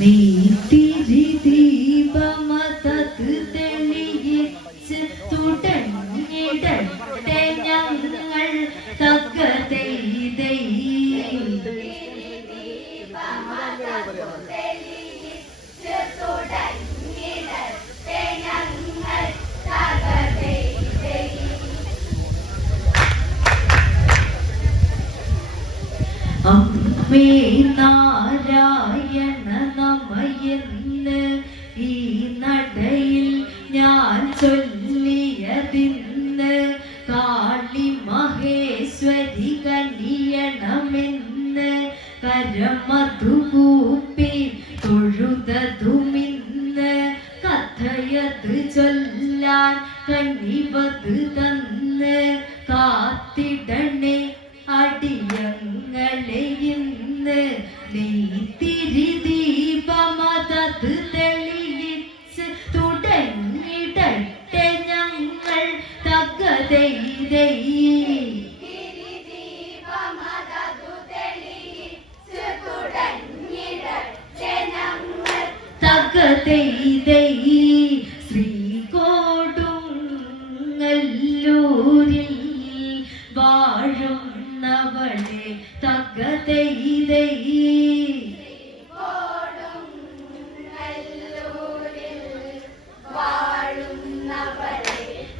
നീത്തിരി ദീപമതത് തെളിയിച്ച് തുടങ്ങിടട്ടെ ഞങ്ങൾ തകതൈതൈ അമ്മേ നാരായണ അടിയങ്ങളെ നീ നെയ്ത്തിരി വാഴുന്നവളെ തകതൈതൈ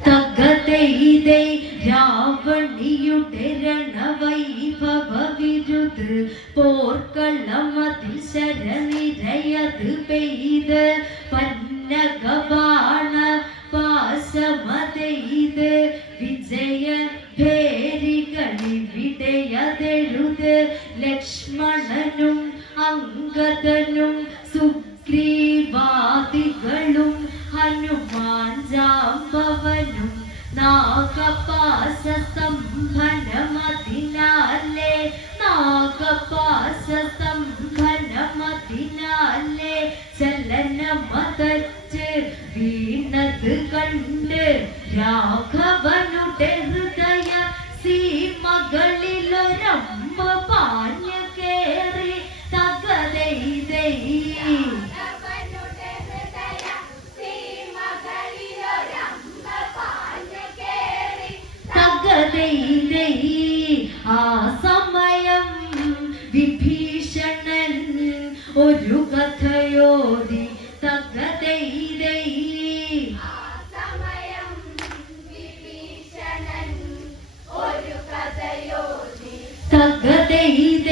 തകതൈതൈ രാവണിയുടെ രണവൈഭവ വിരുത് പോർക്കളമതിൽ ശരനിരയത് പെയ്ത് പന്നകവാണ പാസമതെയ്ത് വിജയ ഭേരികളിവിടെയതെഴുത് ലക്ഷ്മണനും അങ്കദനും സുഗ്രീവാദികളും ഹനുമാൻ ജാമ്പവനും നാഗപാശ സംഭനമതിനാലേ നാഗപാശ സംഭനമതിനാലേ ചലനമതച്ച് വീണത് കണ്ട് രാഘവനുടെ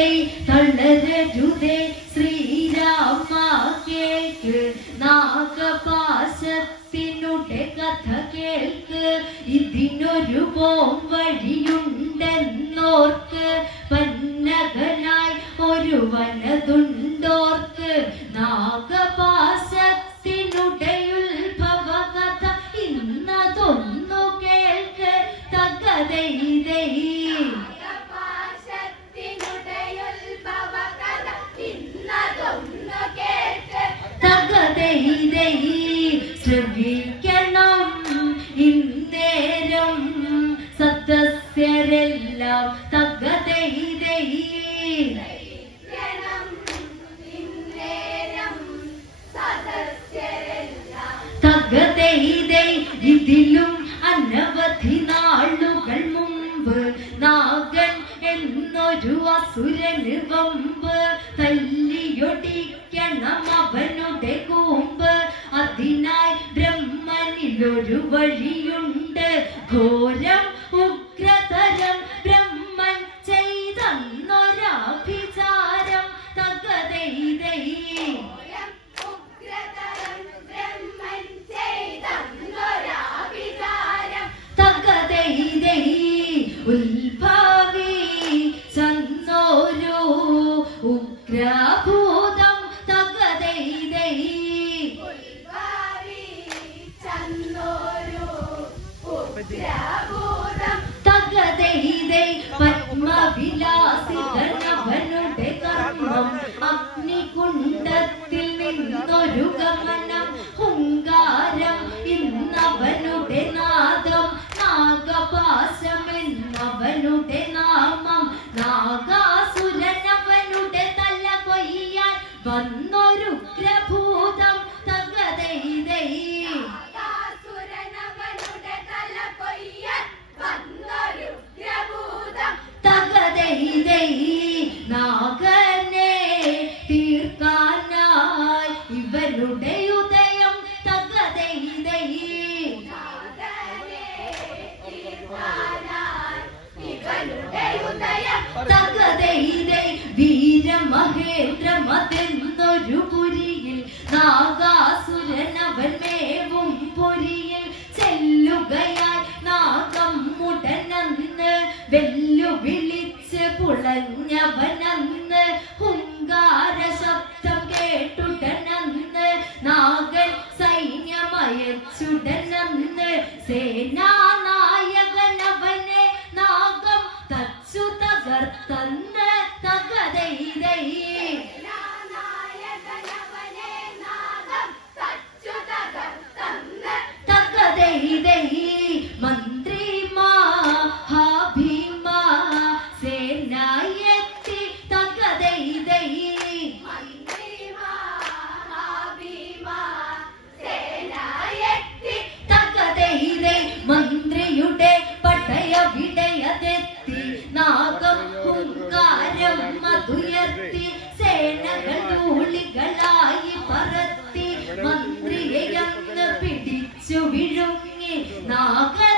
এই ഇതിലും അനവധി നാളുകൾ മുമ്പ് നാഗൻ എന്നൊരു അസുരന് വമ്പ് തല്ലിയൊടിക്കണം അവനുടെ കൂമ്പ്. അതിനായി ബ്രഹ്മനിലൊരു വഴിയുണ്ട്. ഘോരം ഗണവനുടെ കർമ്മം നാമം. നാഗാസുരനവനുടെ കേന്ദ്രമതിർന്നൊരു പുരിയിൽ നാഗാസുരനവൻ മേവും പുരിയിൽ ചെല്ലുകയാൽ നാഗം മുടനന്ന് വെല്ലു വിളിച്ച് പുളഞ്ഞവനന്ന് ഹുങ്കാര ശബ്ദം കേട്ടുടനന്ന് നാഗൻ സൈന്യമയച്ചുടനന്ന് സേ മന്ത്രി മഹാഭീമ സേനായത്തി തകതൈ മന്ത്രിയുടെ പട്ടയ വിടയതെത്തി നാഗം ഹുങ്കാരം മധുയർത്തി സേനകൾ ൂളികളായി പറത്തി മന്ത്രിയെ പിടിച്ചു വിഴുങ്ങി なあか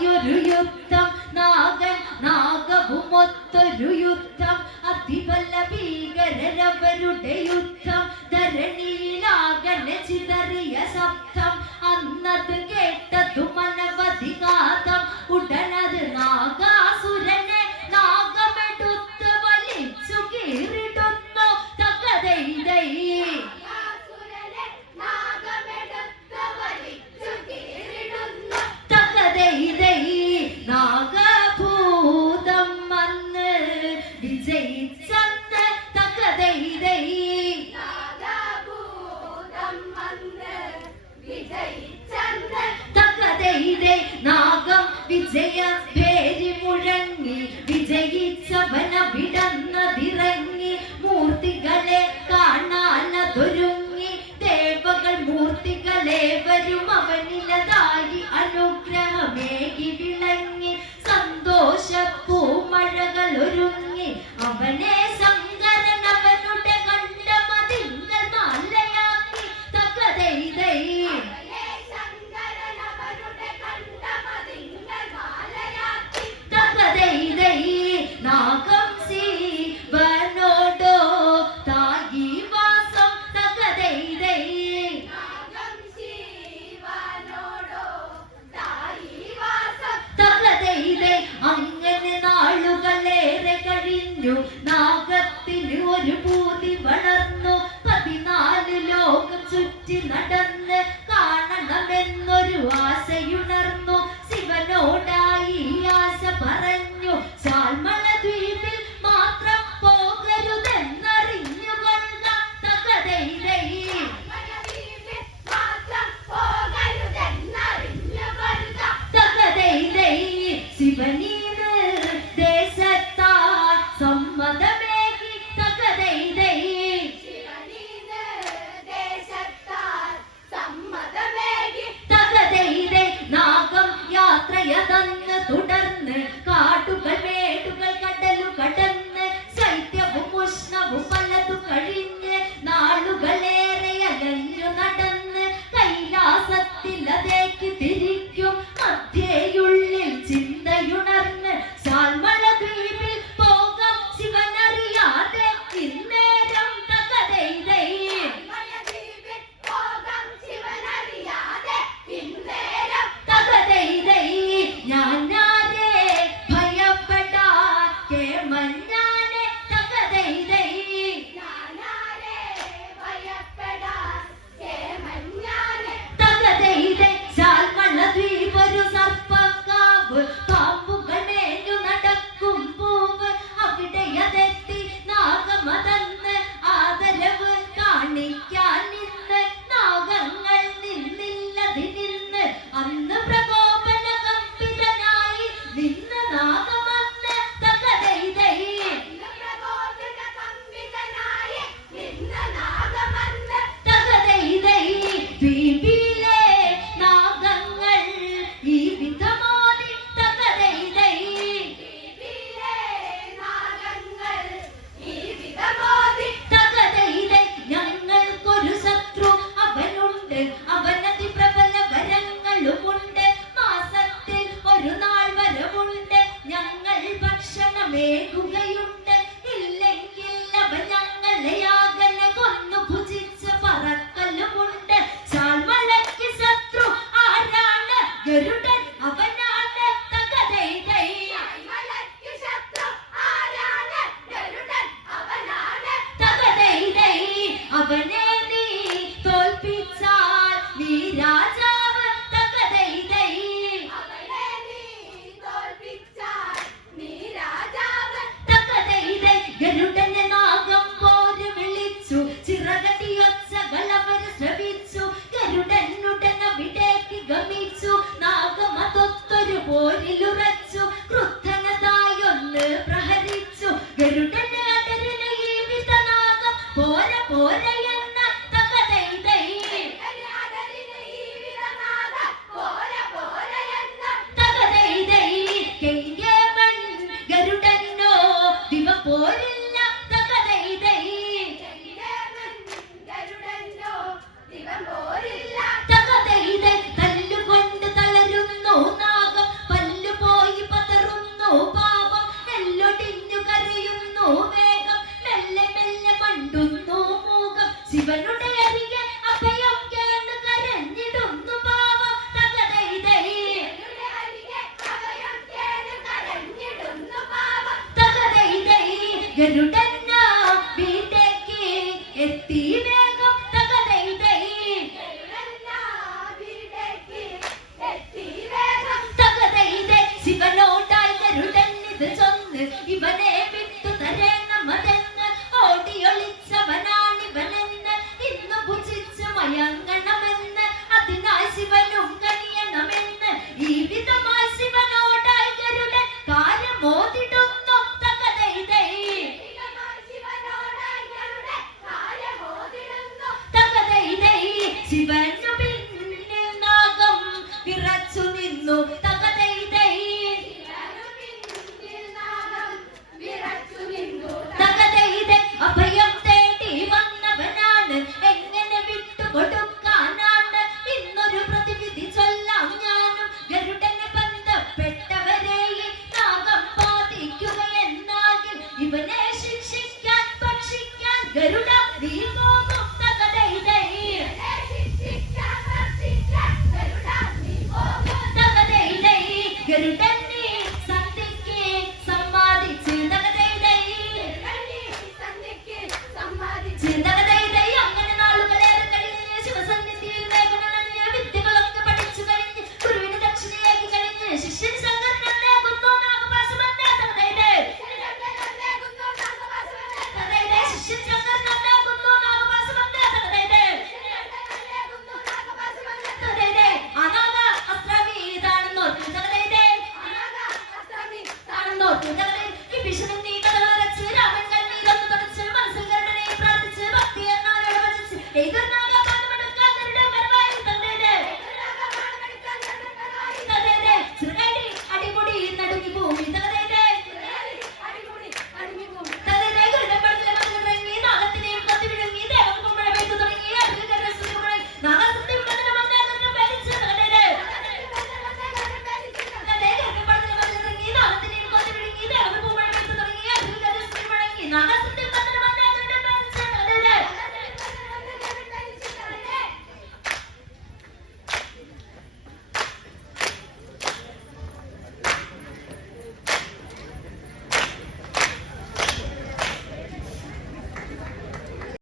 ആയൊരു യുദ്ധം നാഗൻ നാഗവുമൊത്തൊരു യുദ്ധം. അതിബല ഭീകരരവരുടെ യുദ്ധം ¿eh? de போறைய